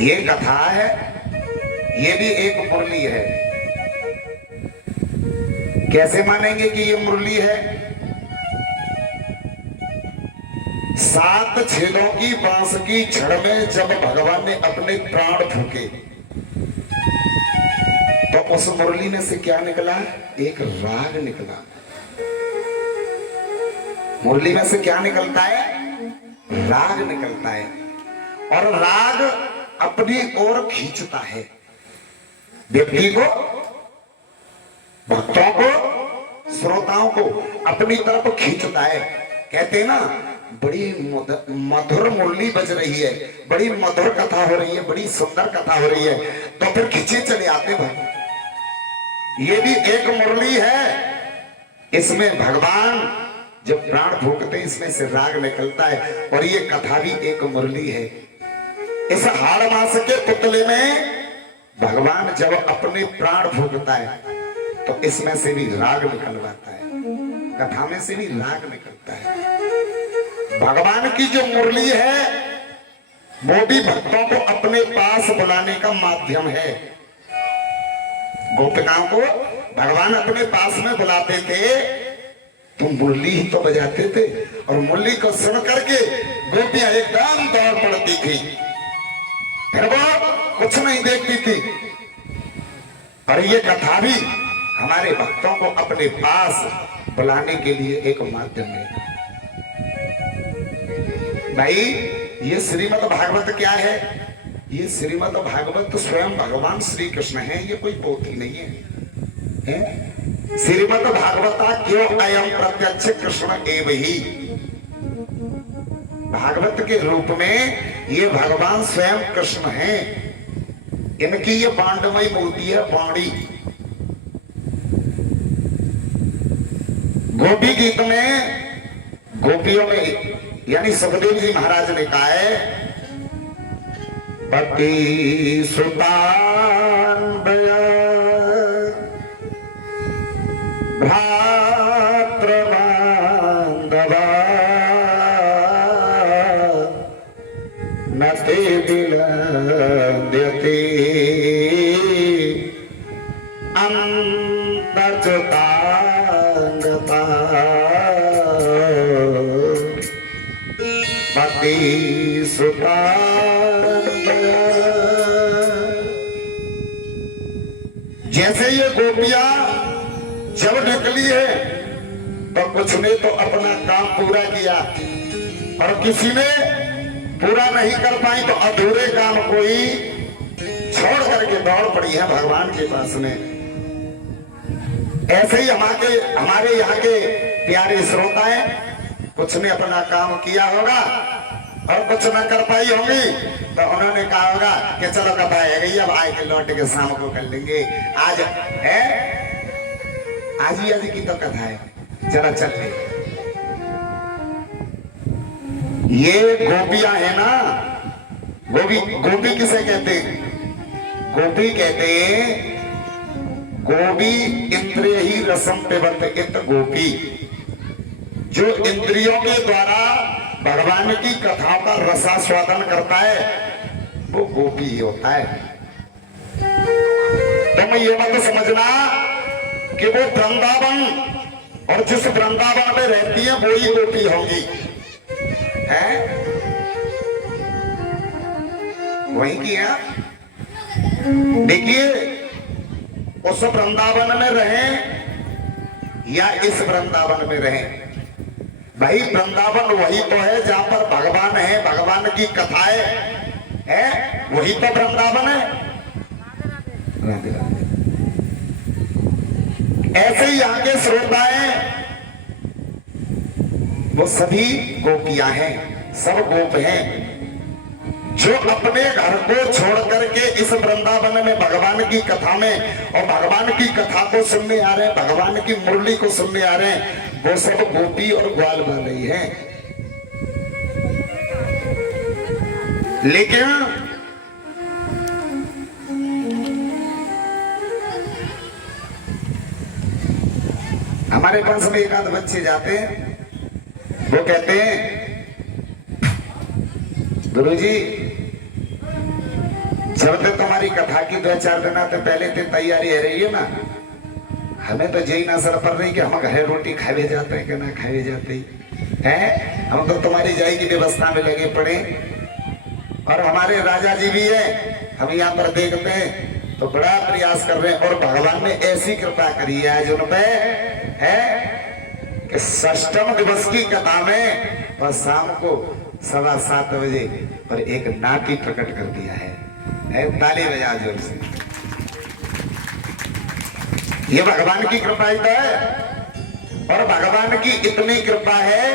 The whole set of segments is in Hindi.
ये कथा है, ये भी एक मुरली है। कैसे मानेंगे कि ये मुरली है? 7 छेदों की बांस की छड़ में जब भगवान ने अपने प्राण फूके तो उस मुरली में से क्या निकला? एक राग निकला। मुरली में से क्या निकलता है? राग निकलता है। और राग अपनी ओर खींचता है व्यक्ति को, भक्तों को, श्रोताओं को अपनी तरफ खींचता है। कहते हैं ना, बड़ी मधुर मुरली बज रही है, बड़ी मधुर कथा हो रही है, बड़ी सुंदर कथा हो रही है, तो फिर खींचे चले आते भाई। ये भी एक मुरली है। इसमें भगवान जब प्राण फूकते इसमें से राग निकलता है। और ये कथा भी एक मुरली है। इस हाड़ मास के पुतले में भगवान जब अपने प्राण फूकता है तो इसमें से भी राग निकलवाता है, कथा में से भी राग निकलता है। भगवान की जो मुरली है वो भी भक्तों को अपने पास बुलाने का माध्यम है। गोपिकाओं को भगवान अपने पास में बुलाते थे तो मुरली ही तो बजाते थे, और मुरली को सुन करके गोपियां एकदम दौड़ पड़ती थी, फिर वो कुछ नहीं देखती थी। और ये कथा भी हमारे भक्तों को अपने पास बुलाने के लिए एक माध्यम है। भाई, ये श्रीमद् भागवत क्या है? ये श्रीमद् भागवत स्वयं भगवान श्री कृष्ण है, ये कोई पोथी नहीं है? श्रीमद् भागवता क्यों अयम प्रत्यक्ष कृष्ण एव ही। भागवत के रूप में ये भगवान स्वयं कृष्ण हैं। इनकी ये पांडमयी मूर्ति है, वाणी। गोपी गीत में गोपियों में यानी सुखदेव जी महाराज ने कहा है, पति सुतान भ्रातृ बांधवा न ते विलंद्यते अंतर्जुतांगता पति सुतान। जैसे ये गोपियां जब निकली है तो कुछ ने तो अपना काम पूरा किया और किसी ने पूरा नहीं कर पाई तो अधूरे काम को ही छोड़ करके दौड़ पड़ी है भगवान के पास में। ऐसे ही हमारे यहाँ के प्यारे श्रोता हैं, कुछ ने अपना काम किया होगा और कुछ न कर पाई होगी तो उन्होंने कहा होगा कि चलो कथा है गई, अब आए के लौट के शाम को कर लेंगे। आज है, आज ही की तो कथा है, चला चलते। ये गोपियां है ना, गोपी किसे कहते हैं? गोपी कहते हैं गोपी इंद्रिय ही रसम पिबत इत गोपी। जो इंद्रियों के द्वारा भगवान की कथा का रसास्वादन करता है वो गोपी ही होता है। तो मैं ये मत समझना कि वो वृंदावन और जिस वृंदावन में रहती है वो ही गोपी होगी, है वही की है। देखिए, उस वृंदावन में रहे या इस वृंदावन में रहे, भाई वृंदावन वही तो है जहां पर भगवान है, भगवान की कथाएं है, वही तो वृंदावन है। राधे राधे। ऐसे ही यहाँ के श्रोताएं वो सभी गोपियां हैं, सब गोप हैं जो अपने घर को छोड़ करके इस वृंदावन में भगवान की कथा में और भगवान की कथा को सुनने आ रहे हैं, भगवान की मुरली को सुनने आ रहे हैं। वो सब गोपी और ग्वाल वाले ही हैं। लेकिन हमारे पास में एक आध बच्चे जाते हैं, वो कहते हैं गुरुजी जब तक तुम्हारी कथा की 2-4 दिन तो पहले तो तैयारी है रही है ना। हमें तो यही ना असर पड़ रही कि हम घर रोटी खाए जाते हैं कि ना खाए जाते हैं। हम तो तुम्हारी जाई की व्यवस्था में लगे पड़े और हमारे राजा जी भी है, हम यहाँ पर देखते हैं तो बड़ा प्रयास कर रहे हैं। और भगवान ने ऐसी कृपा करी है आज उन पे है कि षष्ठम दिवस की कथा में और शाम को 7:15 बजे और एक नाटी प्रकट कर दिया है। ताली बजा जोर से। ये भगवान की कृपा ही तो है। और भगवान की इतनी कृपा है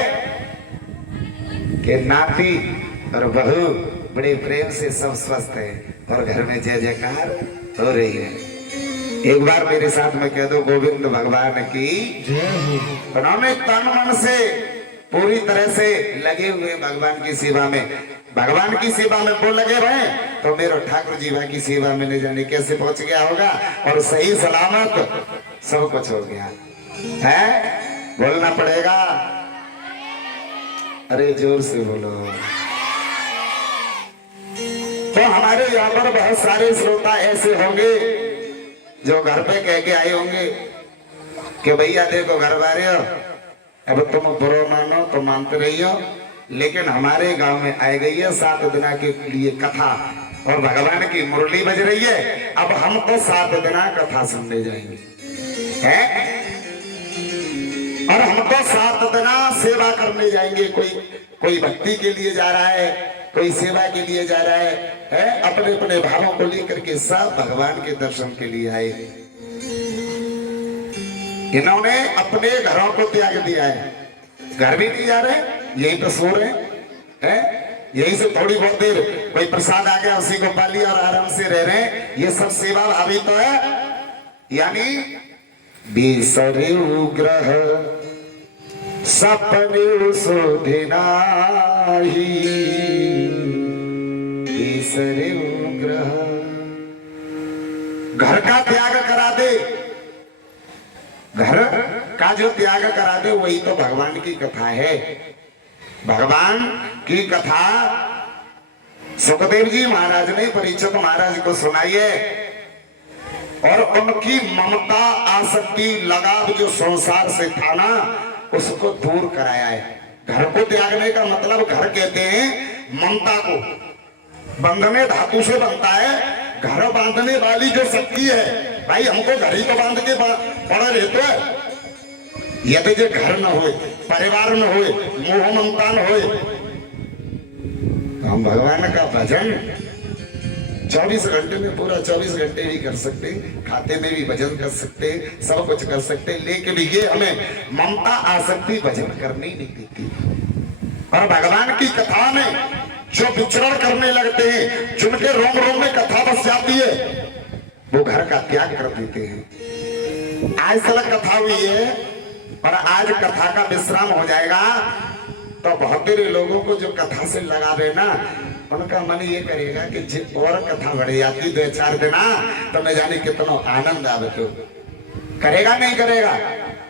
कि नाती और बहू बड़े प्रेम से सब स्वस्थ है और घर में जय जयकार हो रही है। एक बार मेरे साथ में कह दो गोविंद भगवान की उन्होंने तन मन से पूरी तरह से लगे हुए भगवान की सेवा में। भगवान की सेवा में वो लगे रहे तो मेरे ठाकुर जी की सेवा में नहीं जाने कैसे पहुंच गया होगा और सही सलामत सब कुछ हो गया है। बोलना पड़ेगा, अरे जोर से बोलो। तो हमारे यहाँ पर बहुत सारे श्रोता ऐसे होंगे जो घर पे कह के आए होंगे कि भैया देखो घर वाले हो, अब तुम बुरो मानो तो मानते रही हो, लेकिन हमारे गांव में आई गई है 7 दिन के लिए कथा और भगवान की मुरली बज रही है। अब हम तो 7 दिन कथा सुनने जाएंगे हैं और हमको 7 दिन सेवा करने जाएंगे। कोई भक्ति के लिए जा रहा है, कोई सेवा के लिए जा रहा है अपने अपने भावों को लेकर के सब भगवान के दर्शन के लिए आए। इन्होंने अपने घरों को त्याग दिया है, घर भी नहीं जा रहे, यही तो सो रहे हैं। यही से थोड़ी बहुत देर कोई प्रसाद आ गया उसी को पा लिया और आराम से रह रहे हैं। ये सब सेवा भावी तो है। यानी बिसरे ग्रह सपने सुधिनाही, बिसरे ग्रह। घर का त्याग करा दे, घर का जो त्याग करा दे वही तो भगवान की कथा है। भगवान की कथा सुखदेव जी महाराज ने परीक्षित महाराज को सुनाई है और उनकी ममता आसक्ति लगाव जो संसार से था ना उसको दूर कराया है। घर को त्यागने का मतलब, घर कहते हैं ममता को, बंधने धातु से बनता है। घर बांधने वाली जो शक्ति है, भाई हमको घर ही तो बांध के पड़ा रहते है। यदि जो घर न हो, परिवार न हो, मोह ममता न हो, हम भगवान का भजन 24 घंटे में पूरा 24 घंटे भी कर सकते हैं, खाते में भी भजन कर सकते हैं, सब कुछ कर सकते हैं, लेकिन ये हमें ममता आसक्ति भजन करने ही नहीं देती। और भगवान की कथा में जो विचरण करने लगते हैं, जिनके रोम रोम में कथा बस जाती है, वो घर का त्याग कर देते हैं। आज तक कथा हुई है और आज कथा का विश्राम हो जाएगा तो बहुत देर लोगों को जो कथा से लगावे ना, उनका मन ये करेगा कि और कथा बढ़ जाती 2-4 दिन तो न जाने कितना आनंद आवे। तो करेगा नहीं करेगा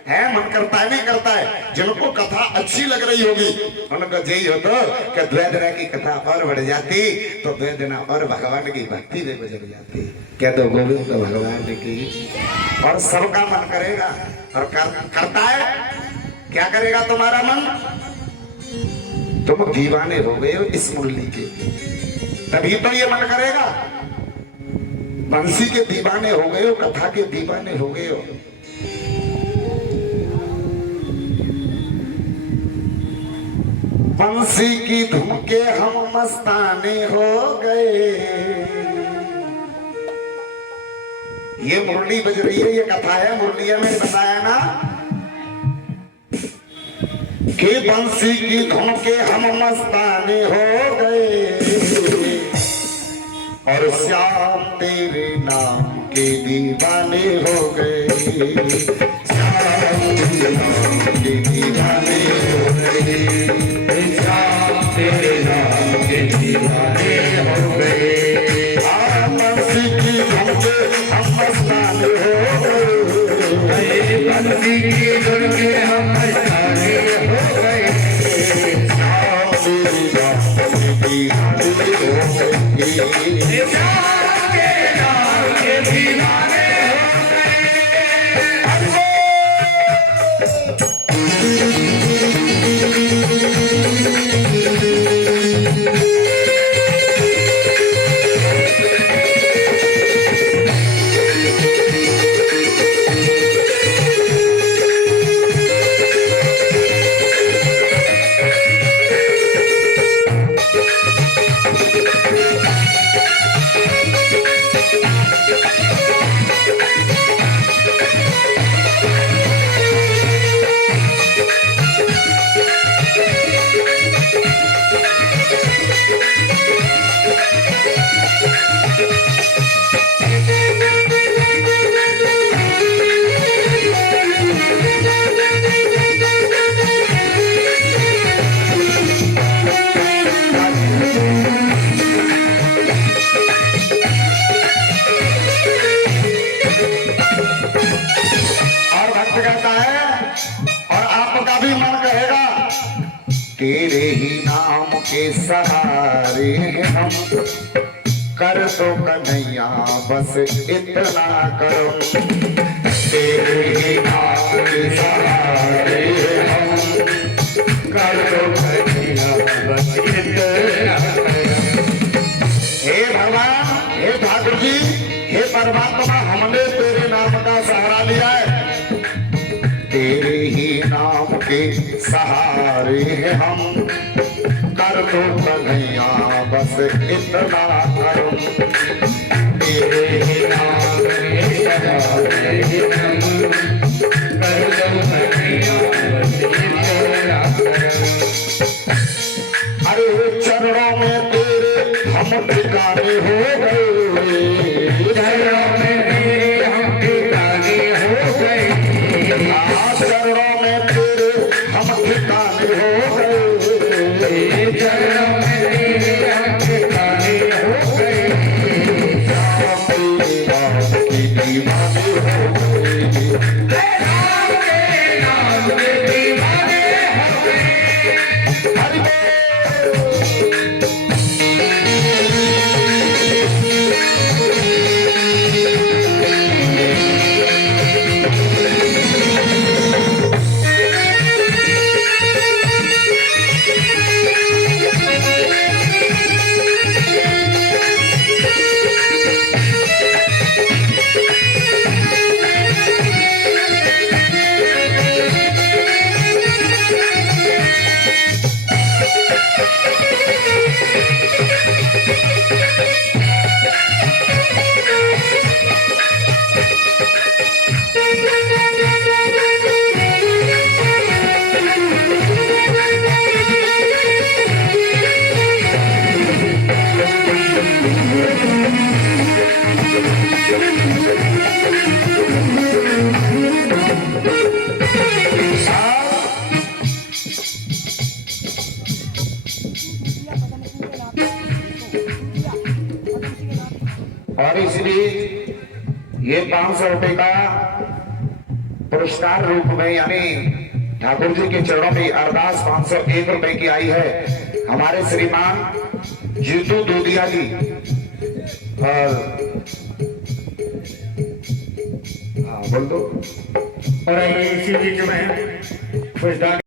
है, मन करता है नहीं करता है। जिनको कथा अच्छी लग रही होगी उनको यही हो तो कि 2 दिन की कथा और बढ़ जाती तो 2 दिन और भगवान की भक्ति में गुजर जाती। कह दो गोविंद तो भगवान की। और सबका मन करेगा और करता है। क्या करेगा तुम्हारा मन? तुम दीवाने हो गए हो इस मुरली के, तभी तो ये मन करेगा। बंसी के दीवाने हो गए हो, कथा के दीवाने हो गए हो। बंसी की धुन के हम मस्ताने हो गए। ये मुरली बज रही है, ये कथा है। मुरलिया में बताया ना कि बंसी की धुन के हम मस्ताने हो गए और श्याम तेरे नाम के दीवाने हो गए। श्याम तेरे नाम के दीवाने हो गए, श्याम तेरे नाम के दीवाने हो गए। बंसी की धुन के हम मस्ताने हो गए, बंसी की धुन के हम मस्ताने हो गए। श्याम तेरे नाम के दीवाने हो गए। हम, कर दो कन्हैया बस इतना करो, तेरे ही नाम के सहारे हम, कर दो कन्हैया बस इतना करो। हे भगवान, हे ठाकुर जी, हे परमात्मा, हमने तेरे नाम का सहारा लिया है, तेरे ही नाम के सहारे हैं हम, कर दो कन्हैया बस इतना करो, तेरे ही नाम के सहारे हैं हम, कर दो कन्हैया बस इतना करो। अरे चरणों में तेरे हम ठिकाने हो गए, चरणों में तेरे हम ठिकाने हो गए, चरणों में तेरे हम ठिकाने हो गए, चरणों में तेरे हम ठिकाने हो गए, राम के नाम की दीवाने हो गए, राम के नाम के दीवाने हो गए। हरि बोल। और इसलिए ये 500 रुपए का पुरस्कार रूप में, यानी ठाकुर जी के चरणों में अरदास 501 रुपए की आई है हमारे श्रीमान जीतू दूधिया जी। और हाँ बोल दो। और इसी बीच में कुछ